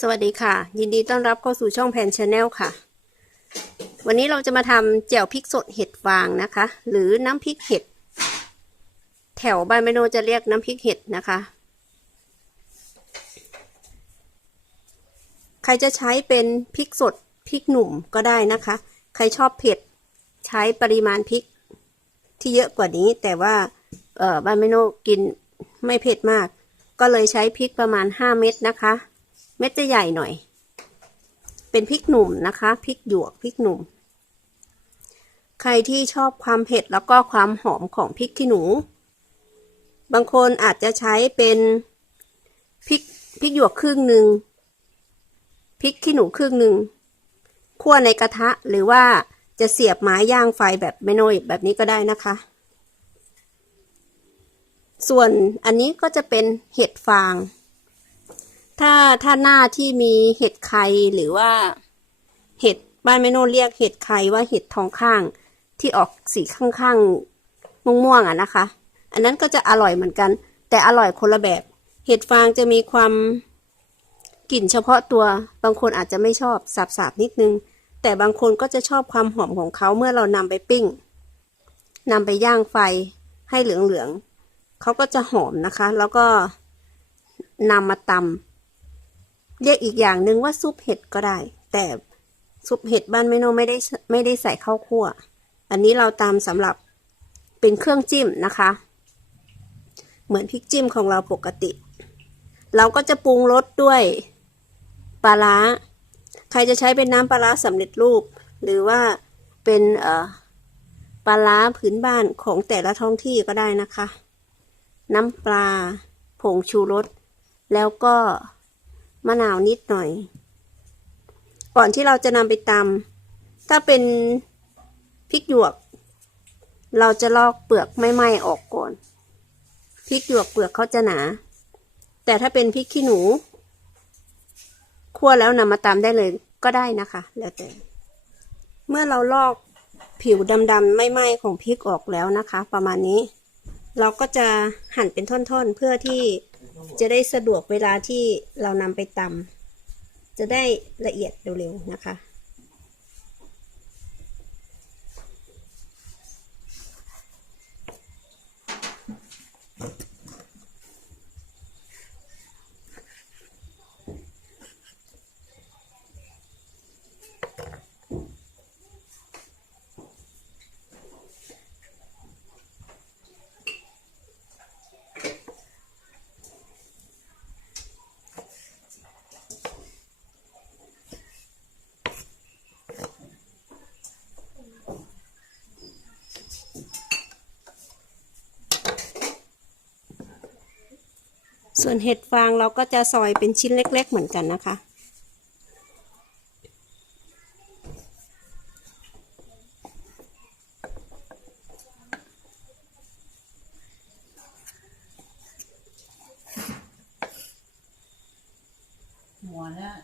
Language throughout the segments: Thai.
สวัสดีค่ะ ยินดีต้อนรับเข้าสู่ช่องแพนชาแนลค่ะ วันนี้เราจะมาทำแจ่วพริกสดเห็ดฟางนะคะ หรือน้ำพริกเห็ด แถวบ้านแมโนจะเรียกน้ำพริกเห็ดนะคะ ใครจะใช้เป็นพริกสดพริกหนุ่มก็ได้นะคะ ใครชอบเผ็ดใช้ปริมาณพริกที่เยอะกว่านี้ แต่ว่าบ้านแมโนกินไม่เผ็ดมาก ก็เลยใช้พริกประมาณ 5 เม็ดนะคะ เม็ดจะใหญ่หน่อย เป็นพริกหนุ่มนะคะพริกหยวกพริกหนุ่ม ใครที่ชอบความเผ็ดแล้วก็ความหอมของพริกขี้หนู บางคนอาจจะใช้เป็นพริกพริกหยวกครึ่งหนึ่งพริกขี้หนูครึ่งหนึ่งคั่วในกระทะหรือว่าจะเสียบไม้ย่างไฟแบบไม่น้อยแบบนี้ก็ได้นะคะ ส่วนอันนี้ก็จะเป็นเห็ดฟาง ถ้าถ้าหน้าที่มีเห็ดไข่หรือว่า เห็ดบ้านแม่โนเรียกเห็ดไข่ว่าเห็ดทองข้าง ที่ออกสีข้างๆม่วงๆอะนะคะ อันนั้นก็จะอร่อยเหมือนกัน แต่อร่อยคนละแบบ เห็ดฟางจะมีความกลิ่นเฉพาะตัวบางคนอาจจะไม่ชอบสาบๆนิดนึง แต่บางคนก็จะชอบความหอมของเขาเมื่อเรานำไปปิ้งนำไปย่างไฟให้เหลืองๆเขาก็จะหอมนะคะ แล้วก็นำมาตำ เรียกอีกอย่างหนึ่งว่าซุปเห็ดก็ได้ แต่ซุปเห็ดบ้านไม่โนไม่ได้ไม่ได้ใส่ข้าวคั่ว อันนี้เราตามสำหรับเป็นเครื่องจิ้มนะคะ เหมือนพริกจิ้มของเราปกติ เราก็จะปรุงรสด้วยปลาร้า ใครจะใช้เป็นน้ำปลาร้าสำเร็จรูป หรือว่าเป็นเอ่อปลาร้าพื้นบ้านของแต่ละท้องที่ก็ได้นะคะ น้ำปลา ผงชูรส แล้วก็ มะนาวนิดหน่อย ก่อนที่เราจะนำไปตำถ้าเป็นพริกหยวก เราจะลอกเปลือกไม่ไหม้ออกก่อนพริกหยวกเปลือกเขาจะหนา แต่ถ้าเป็นพริกขี้หนูคั่วแล้วนำมาตำได้เลยก็ได้นะคะ แล้วแต่ เมื่อเราลอกผิวดำๆไม่ไหม้ของพริกออกแล้วนะคะ ประมาณนี้ เราก็จะหั่นเป็นท่อนๆ เพื่อที่ จะได้สะดวกเวลาที่เรานำไปตำจะได้ละเอียดเร็วๆนะคะ ส่วนเห็ดฟางเราก็จะซอยเป็นชิ้นเล็ก ๆ เหมือนกันนะคะ หัวเนี่ย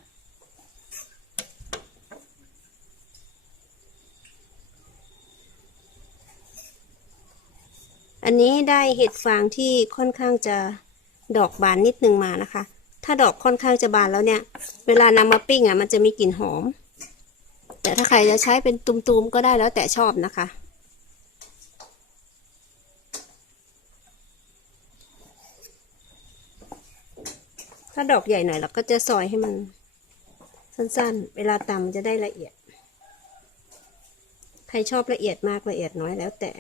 อันนี้ได้เห็ดฟางที่ค่อนข้างจะ ดอกบานนิดนึงมานะคะ ถ้าดอกค่อนข้างจะบานแล้วเนี่ย เวลานำมาปิ้งอะมันจะมีกลิ่นหอม แต่ถ้าใครจะใช้เป็นตุมๆก็ได้แล้วแต่ชอบนะคะถ้าดอกใหญ่หน่อยเราก็จะซอยให้มันสั้นๆ เวลาตำจะได้ละเอียด ใครชอบละเอียดมากละเอียดน้อยแล้วแต่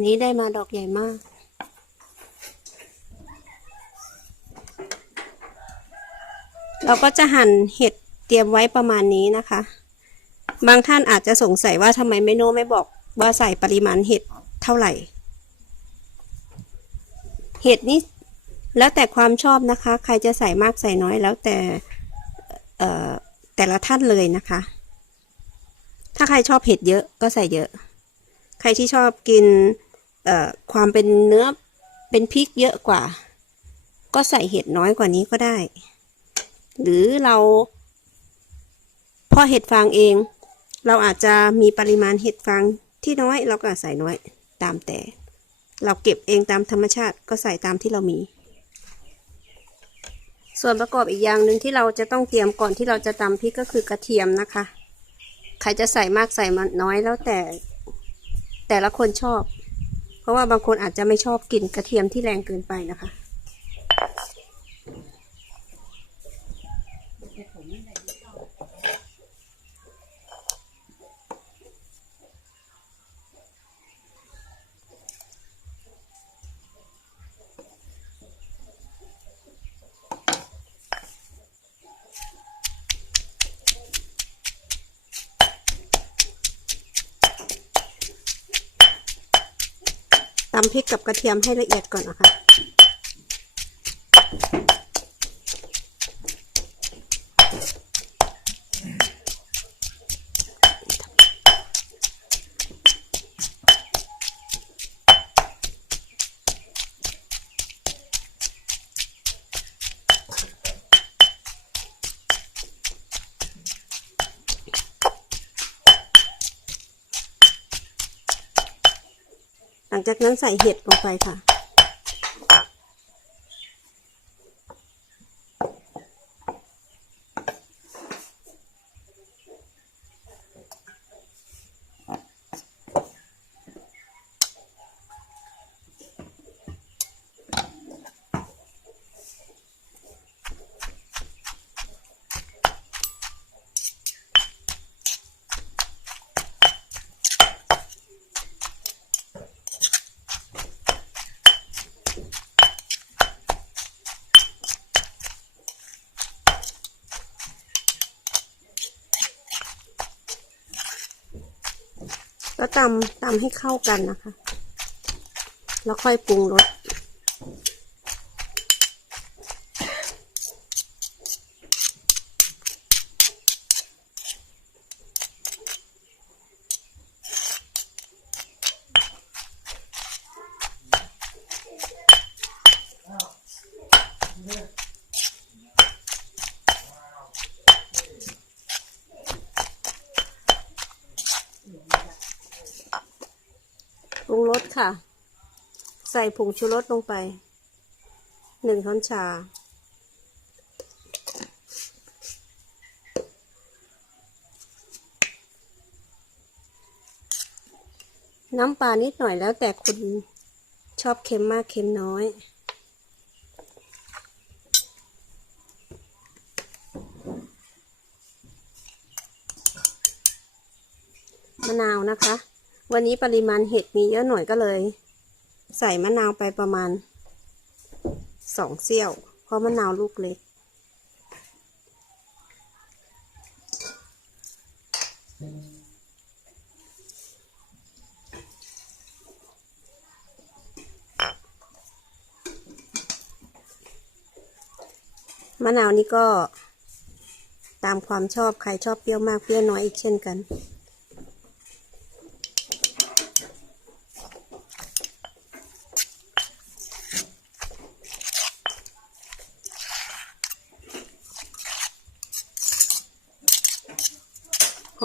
นนี้ได้มาดอกใหญ่มาก เราก็จะหั่นเห็ดเตรียมไว้ประมาณนี้นะคะ บางท่านอาจจะสงสัยว่าทำไมไม่โน้ไม่บอกว่าใส่ปริมาณเห็ดเท่าไหร่ เห็ดนี่แล้วแต่ความชอบนะคะ ใครจะใส่มากใส่น้อยแล้วแต่แต่ละท่านเลยนะคะ ถ้าใครชอบเห็ดเยอะก็ใส่เยอะ ใครที่ชอบกิน ความเป็นเนื้อเป็นพริกเยอะกว่า ก็ใส่เห็ดน้อยกว่านี้ก็ได้ หรือเราพอเห็ดฟางเอง เราอาจจะมีปริมาณเห็ดฟางที่น้อยเราก็ใส่น้อยตามแต่ เราเก็บเองตามธรรมชาติก็ใส่ตามที่เรามี ส่วนประกอบอีกอย่างหนึ่งที่เราจะต้องเตรียมก่อนที่เราจะตำพริกก็คือกระเทียมนะคะ ใครจะใส่มากใส่มันน้อยแล้วแต่แต่ละคนชอบ เพราะว่าบางคนอาจจะไม่ชอบกลิ่นกระเทียมที่แรงเกินไปนะคะ ตำพริกกับกระเทียมให้ละเอียดก่อนนะคะ หลังจากนั้นใส่เห็ดลงไปค่ะ ก็ตำตำให้เข้ากันนะคะ แล้วค่อยปรุงรส ค่ะ ใส่ผงชูรสลงไปหนึ่งช้อนชา น้ำปลานิดหน่อยแล้วแต่คุณชอบเค็มมากเค็มน้อย มะนาวนะคะ วันนี้ปริมาณเห็ดมีเยอะหน่อยก็เลย ใส่มะนาวไปประมาณสองเสี้ยว เพราะมะนาวลูกเล็ก มะนาวนี่ก็ตามความชอบ ใครชอบเปรี้ยวมากเปรี้ยวน้อยอีกเช่นกัน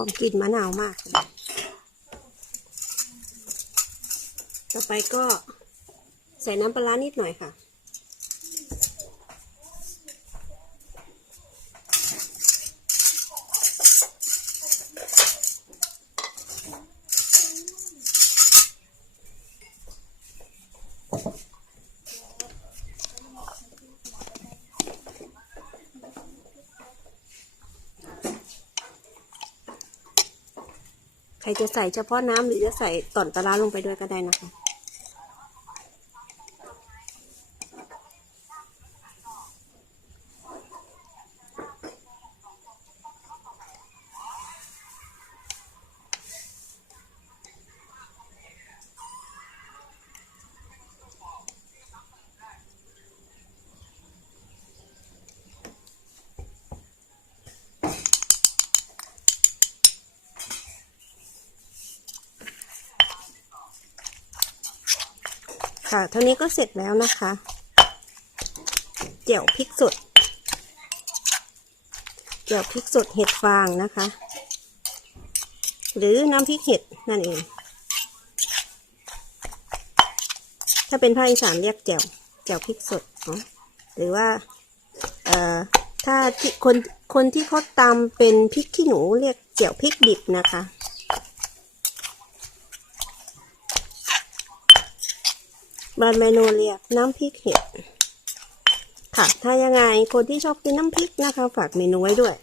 มกลิ่นมะนาวมาก ต่อไปก็ใส่น้ำปลาร้านิดหน่อยค่ะ ใครจะใส่เฉพาะน้ำหรือจะใส่ต่อนปลาร้าลงไปด้วยก็ได้นะคะ ค่ะ เท่านี้ก็เสร็จแล้วนะคะ เจียวพริกสด เจียวพริกสดเห็ดฟางนะคะ หรือน้ำพริกเห็ดนั่นเอง ถ้าเป็นภาคอีสานเรียกแจ่วแจ่วพริกสดหรือว่า เอ่อ ถ้าคนคนที่เขาตำเป็นพริกขี้หนูเรียกแจ่วพริกดิบนะคะ บานเมนูเรียกน้ำพริกเห็ดค่ะ ถ้ายังไงคนที่ชอบกินน้ำพริกนะคะ ฝากเมนูไว้ด้วย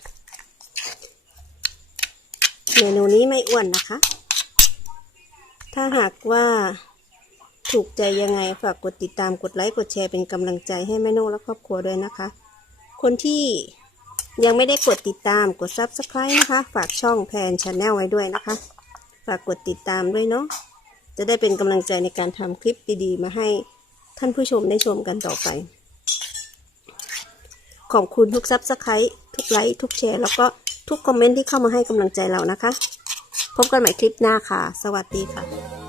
เมนูนี้ไม่อ้วนนะคะ ถ้าหากว่าถูกใจยังไงฝากกดติดตามกดไลค์กดแชร์เป็นกำลังใจให้แม่โน่และครอบครัวด้วยนะคะ คนที่ยังไม่ได้กดติดตามกด Subscribe นะคะ ฝากช่องแพนชาแนลไว้ด้วยนะคะ ฝากกดติดตามด้วยเนาะ จะได้เป็นกำลังใจในการทำคลิปดีๆ มาให้ท่านผู้ชมได้ชมกันต่อไป ขอบคุณทุกซับสไครต์ทุกไลค์ทุกแชร์ แล้วก็ทุกคอมเมนต์ที่เข้ามาให้กำลังใจเรานะคะ พบกันใหม่คลิปหน้าค่ะ สวัสดีค่ะ